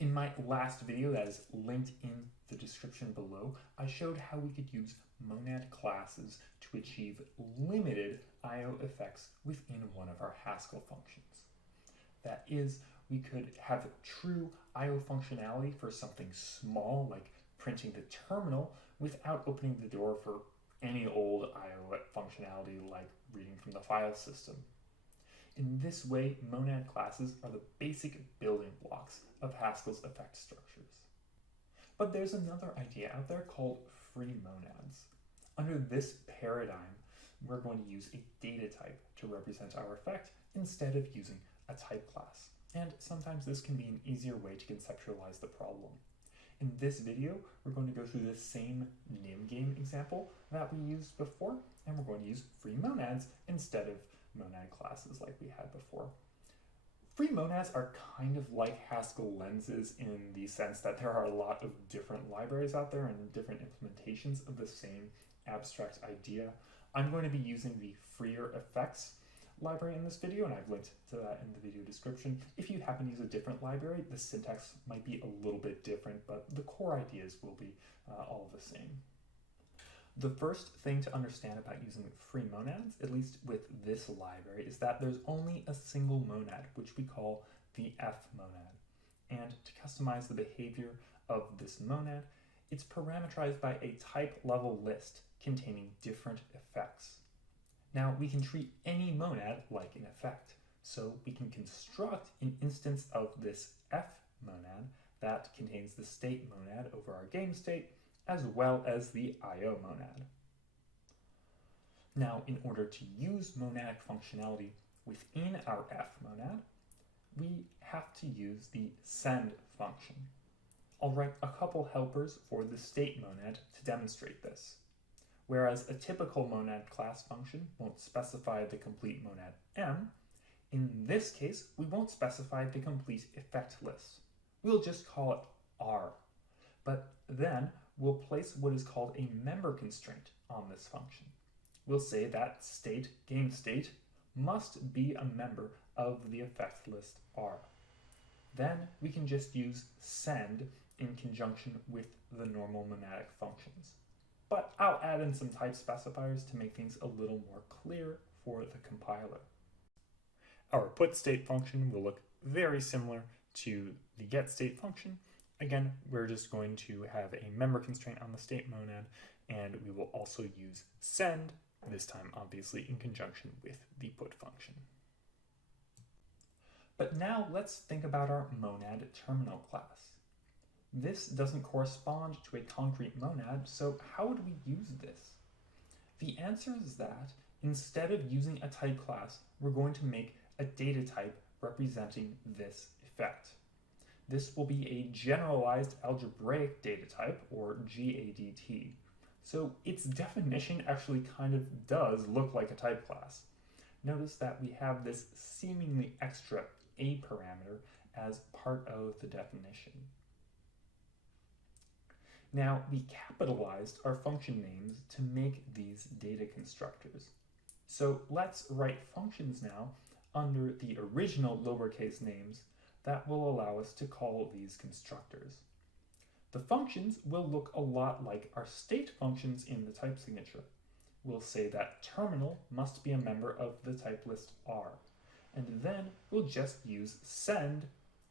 In my last video that is linked in the description below, I showed how we could use monad classes to achieve limited I/O effects within one of our Haskell functions. That is, we could have true I/O functionality for something small like printing the terminal without opening the door for any old I/O functionality like reading from the file system. In this way, monad classes are the basic building blocks of Haskell's effect structures. But there's another idea out there called free monads. Under this paradigm, we're going to use a data type to represent our effect instead of using a type class. And sometimes this can be an easier way to conceptualize the problem. In this video, we're going to go through the same nim game example that we used before, and we're going to use free monads instead of monad classes like we had before. Free monads are kind of like Haskell lenses in the sense that there are a lot of different libraries out there and different implementations of the same abstract idea. I'm going to be using the freer effects library in this video, and I've linked to that in the video description. If you happen to use a different library, the syntax might be a little bit different, but the core ideas will be all the same. The first thing to understand about using free monads, at least with this library, is that there's only a single monad, which we call the F monad. And to customize the behavior of this monad, it's parameterized by a type level list containing different effects. Now, we can treat any monad like an effect, so we can construct an instance of this F monad that contains the state monad over our game state, as well as the I/O monad. Now, in order to use monadic functionality within our F monad, we have to use the send function. I'll write a couple helpers for the state monad to demonstrate this. Whereas a typical monad class function won't specify the complete monad M, in this case, we won't specify the complete effect list. We'll just call it R. But then we'll place what is called a member constraint on this function. We'll say that state, game state, must be a member of the effect list R. Then we can just use send in conjunction with the normal monadic functions. But I'll add in some type specifiers to make things a little more clear for the compiler. Our put state function will look very similar to the get state function. Again, we're just going to have a member constraint on the state monad, and we will also use send, this time obviously in conjunction with the put function. But now let's think about our monad terminal class. This doesn't correspond to a concrete monad, so how would we use this? The answer is that instead of using a type class, we're going to make a data type representing this effect. This will be a generalized algebraic data type, or GADT. So its definition actually kind of does look like a type class. Notice that we have this seemingly extra a parameter as part of the definition. Now, we capitalized our function names to make these data constructors. So let's write functions now under the original lowercase names that will allow us to call these constructors. The functions will look a lot like our state functions in the type signature. We'll say that terminal must be a member of the type list R, and then we'll just use send,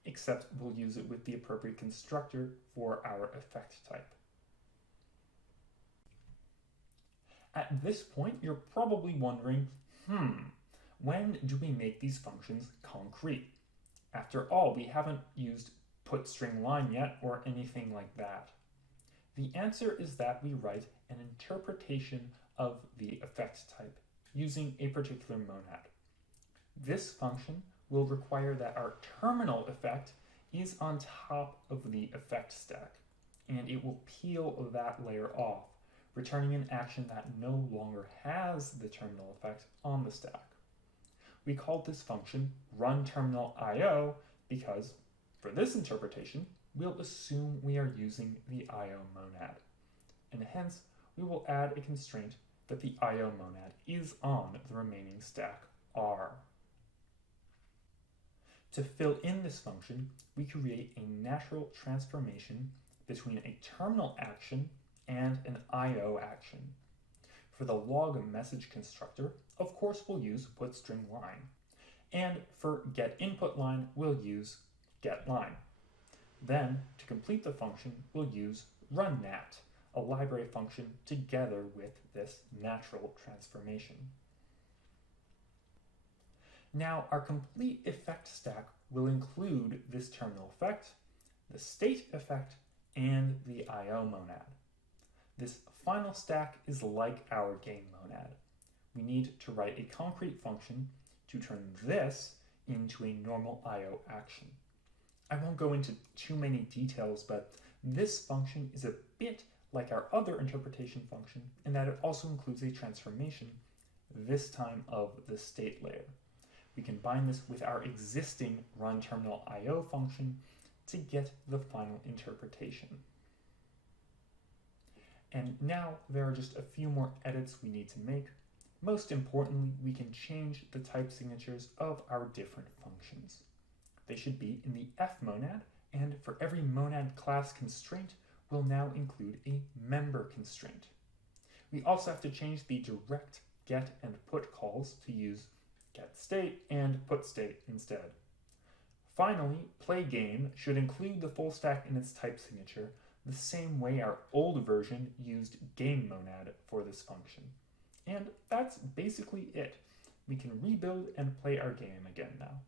except we'll use it with the appropriate constructor for our effect type. At this point, you're probably wondering, when do we make these functions concrete? After all, we haven't used put string line yet or anything like that. The answer is that we write an interpretation of the effect type using a particular monad. This function will require that our terminal effect is on top of the effect stack, and it will peel that layer off, returning an action that no longer has the terminal effect on the stack. We called this function runTerminalIO because, for this interpretation, we'll assume we are using the IO monad, and hence we will add a constraint that the IO monad is on the remaining stack R. To fill in this function, we create a natural transformation between a terminal action and an I/O action. For the log message constructor, of course we'll use putStringLine. And for getInputLine, we'll use getLine. Then, to complete the function, we'll use runNat, a library function together with this natural transformation. Now, our complete effect stack will include this terminal effect, the state effect, and the I/O monad. This final stack is like our game monad. We need to write a concrete function to turn this into a normal I/O action. I won't go into too many details, but this function is a bit like our other interpretation function in that it also includes a transformation, this time of the state layer. We combine this with our existing run terminal I/O function to get the final interpretation. And now there are just a few more edits we need to make. Most importantly, we can change the type signatures of our different functions. They should be in the F monad, and for every monad class constraint, we'll now include a member constraint. We also have to change the direct get and put calls to use getState and putState instead. Finally, playGame should include the full stack in its type signature, the same way our old version used gameMonad for this function. And that's basically it. We can rebuild and play our game again now.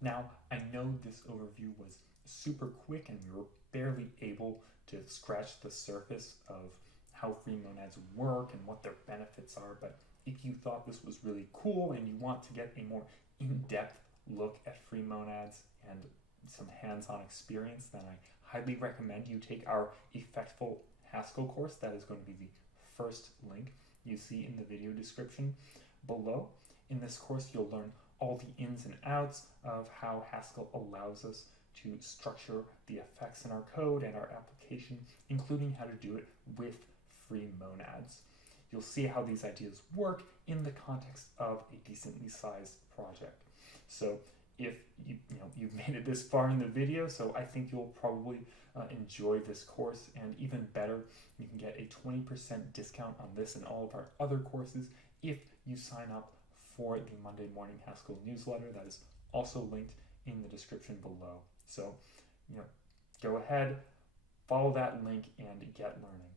Now, I know this overview was super quick and we were barely able to scratch the surface of how free monads work and what their benefits are, but if you thought this was really cool and you want to get a more in-depth look at free monads and some hands-on experience, then I highly recommend you take our Effectful Haskell course. That is going to be the first link you see in the video description below. In this course, you'll learn all the ins and outs of how Haskell allows us to structure the effects in our code and our application, including how to do it with free monads. You'll see how these ideas work in the context of a decently sized project. So if you've made it this far in the video, so I think you'll probably enjoy this course, and even better, you can get a 20% discount on this and all of our other courses if you sign up for the Monday Morning Haskell newsletter. That is also linked in the description below. So, go ahead, follow that link and get learning.